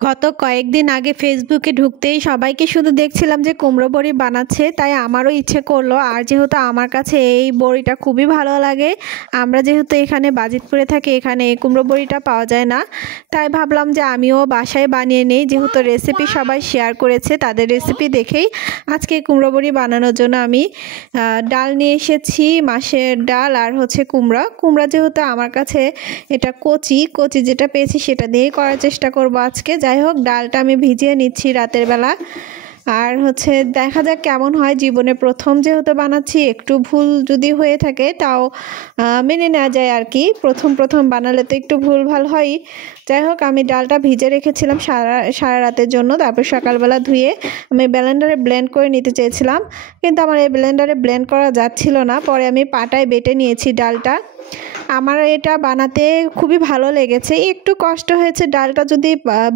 গত কয়েকদিন আগে ফেসবুকে ঢুকতেই সবাইকে শুধু দেখছিলাম যে কুমড়ো বড়ি বানাচ্ছে, তাই আমারও ইচ্ছে করলো। আর যেহেতু আমার কাছে এই বড়িটা খুবই ভালো লাগে, আমরা যেহেতু এখানে বাজিতপুরে থাকি, এখানে এই কুমড়ো বড়িটা পাওয়া যায় না, তাই ভাবলাম যে আমিও বাসায় বানিয়ে নিই। যেহেতু রেসিপি সবাই শেয়ার করেছে, তাদের রেসিপি দেখেই আজকে কুমড়ো বড়ি বানানোর জন্য আমি ডাল নিয়ে এসেছি, মাছের ডাল আর হচ্ছে কুমড়া যেহেতু আমার কাছে এটা কচি যেটা পেয়েছি সেটা দিয়েই করার চেষ্টা করব আজকে। যাই হোক, ডালটা আমি ভিজিয়ে নিচ্ছি রাতের বেলা। আর হচ্ছে দেখা যাক কেমন হয়। জীবনে প্রথম যেহেতু বানাচ্ছি, একটু ভুল যদি হয়ে থাকে তাও মেনে নেওয়া যায় আর কি। প্রথম বানালে তো একটু ভুল ভাল হয়ই। যাই হোক, আমি ডালটা ভিজে রেখেছিলাম সারা রাতের জন্য। তারপর সকালবেলা ধুয়ে আমি ব্লেন্ডারে ব্লেন্ড করে নিতে চেয়েছিলাম, কিন্তু আমার এই ব্লেন্ডারে ব্লেন্ড করা যাচ্ছিল না। পরে আমি পাটায় বেটে নিয়েছি ডালটা। আমার এটা বানাতে খুবই ভালো লেগেছে। একটু কষ্ট হয়েছে, ডালটা যদি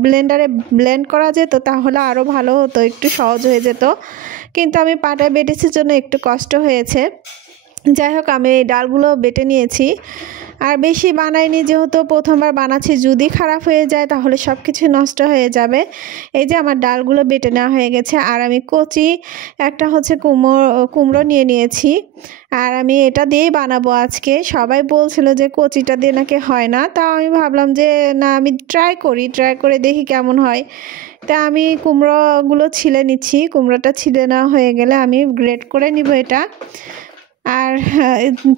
ব্লেন্ডারে ব্লেন্ড করা যেত তাহলে আরও ভালো হতো, একটু সহজ হয়ে যেত, কিন্তু আমি পাটায় বেটেছি জন্য একটু কষ্ট হয়েছে। যাই হোক, আমি এই ডালগুলো বেটে নিয়েছি। আর বেশি বানাইনি, যেহেতু প্রথমবার বানাচ্ছি, যদি খারাপ হয়ে যায় তাহলে সব কিছু নষ্ট হয়ে যাবে। এই যে আমার ডালগুলো বেটে নেওয়া হয়ে গেছে। আর আমি কচি একটা হচ্ছে কুমড়ো নিয়ে নিয়েছি, আর আমি এটা দিয়েই বানাবো আজকে। সবাই বলছিল যে কচিটা দিয়ে নাকি হয় না, তাও আমি ভাবলাম যে না, আমি ট্রাই করে দেখি কেমন হয়। তা আমি কুমড়োগুলো ছিলে নিচ্ছি। কুমড়োটা ছিলে নেওয়া হয়ে গেলে আমি গ্রেট করে নিব এটা। আর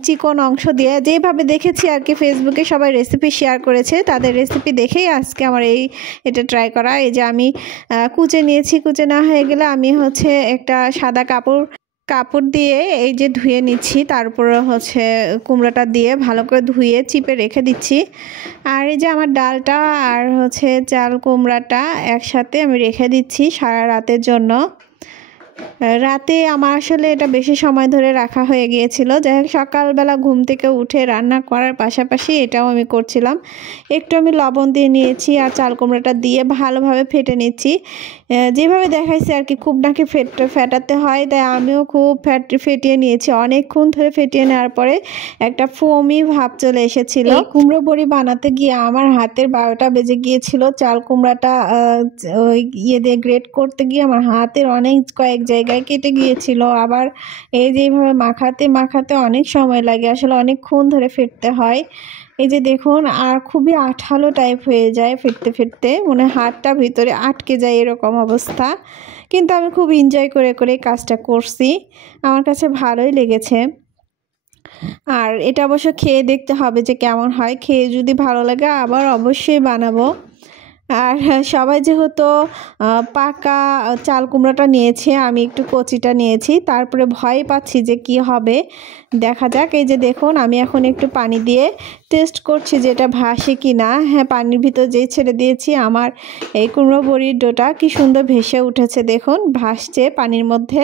চিকন অংশ দিয়ে যেভাবে দেখেছি আর কি, ফেসবুকে সবাই রেসিপি শেয়ার করেছে, তাদের রেসিপি দেখেই আজকে আমার এটা ট্রাই করা। এই যে আমি কুচে নিয়েছি। কুচে না হয়ে গেলে আমি হচ্ছে একটা সাদা কাপড় দিয়ে এই যে ধুয়ে নিচ্ছি। তারপরে হচ্ছে কুমড়োটা দিয়ে ভালো করে ধুয়ে চিপে রেখে দিচ্ছি। আর এই যে আমার ডালটা আর হচ্ছে চাল কুমড়াটা একসাথে আমি রেখে দিচ্ছি সারা রাতের জন্য। রাতে আমার আসলে এটা বেশি সময় ধরে রাখা হয়ে গিয়েছিল। যাই হোক, সকালবেলা ঘুম থেকে উঠে রান্না করার পাশাপাশি এটাও আমি করছিলাম। একটু আমি লবণ দিয়ে নিয়েছি আর চাল কুমড়াটা দিয়ে ভালোভাবে ফেটে নিচ্ছি। যেভাবে দেখাইছে আর কি, খুব নাকি ফেটাতে হয়, তাই আমিও খুব ফেটিয়ে নিয়েছি। অনেকক্ষণ ধরে ফেটিয়ে নেওয়ার পরে একটা ফোমি ভাব চলে এসেছিল। কুমড়ো বড়ি বানাতে গিয়ে আমার হাতের 12টা বেজে গিয়েছিল। চাল কুমড়াটা ইয়ে দিয়ে গ্রেট করতে গিয়ে আমার হাতের কয়েক জায়গায় কেটে গিয়েছিল। আবার এই যে এইভাবে মাখাতে অনেক সময় লাগে, আসলে অনেকক্ষণ ধরে ফেটতে হয়। এই যে দেখুন, আর খুবই আঠালো টাইপ হয়ে যায় ফেটতে মনে হাতটা ভিতরে আটকে যায়, এরকম অবস্থা। কিন্তু আমি খুব এনজয় করে কাজটা করছি, আমার কাছে ভালোই লেগেছে। আর এটা অবশ্য খেয়ে দেখতে হবে যে কেমন হয়। খেয়ে যদি ভালো লাগে আবার অবশ্যই বানাবো। আর সবাই যেহেতু পাকা চাল কুমড়াটা নিয়েছে, আমি একটু কচিটা নিয়েছি। তারপরে ভয় পাচ্ছি যে কি হবে, দেখা যাক। এই যে দেখুন, আমি এখন একটু পানি দিয়ে টেস্ট করছি যে এটা ভাসে কি না। হ্যাঁ, পানির ভিতর যেই ছেড়ে দিয়েছি, আমার এই কুমড়ো বড়ির ডোটা কি সুন্দর ভেসে উঠেছে, দেখুন ভাসছে পানির মধ্যে।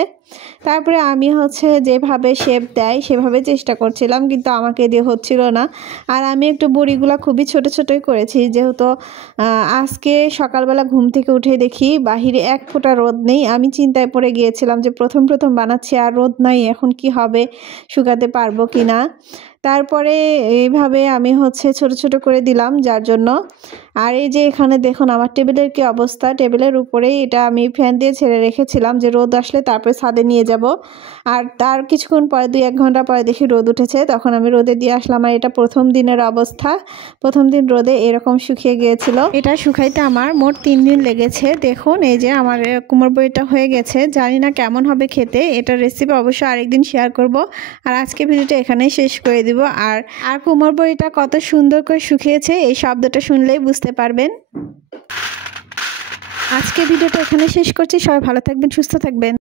তারপরে আমি হচ্ছে যেভাবে শেপ দেয় সেভাবে চেষ্টা করছিলাম, কিন্তু আমাকে দিয়ে হচ্ছিল না। আর আমি একটু বড়িগুলো খুবই ছোটোই করেছি, যেহেতু আজকে সকালবেলা ঘুম থেকে উঠে দেখি বাহিরে এক ফোঁটা রোদ নেই। আমি চিন্তায় পড়ে গিয়েছিলাম যে প্রথম বানাচ্ছি আর রোদ নাই, এখন কি হবে, শুকাতে পারবো কি না। তারপরে এইভাবে আমি হচ্ছে ছোট করে দিলাম যার জন্য। আর এই যে এখানে দেখুন আমার টেবিলের কি অবস্থা। টেবিলের উপরেই এটা আমি ফ্যান দিয়ে ছেড়ে রেখেছিলাম যে রোদ আসলে তারপরে ছাদে নিয়ে যাব। আর তার কিছুক্ষণ পরে 2-1 ঘন্টা পরে দেখি রোদ উঠেছে, তখন আমি রোদে দিয়ে আসলাম। আর এটা প্রথম দিনের অবস্থা। প্রথম দিন রোদে এরকম শুকিয়ে গিয়েছিল। এটা শুকাইতে আমার মোট 3 দিন লেগেছে। দেখুন, এই যে আমার কুমড়ো বড়িটা হয়ে গেছে। জানি না কেমন হবে খেতে, এটার রেসিপি অবশ্যই আরেকদিন শেয়ার করব। আর আজকে ভিডিওটা এখানেই শেষ করে দিব। আর কুমড়ো বড়িটা কত সুন্দর করে শুকিয়েছে, এই শব্দটা শুনলেই বুঝতে পারবেন। আজকে ভিডিওটা এখানে শেষ করছি। সবাই ভালো থাকবেন, সুস্থ থাকবেন।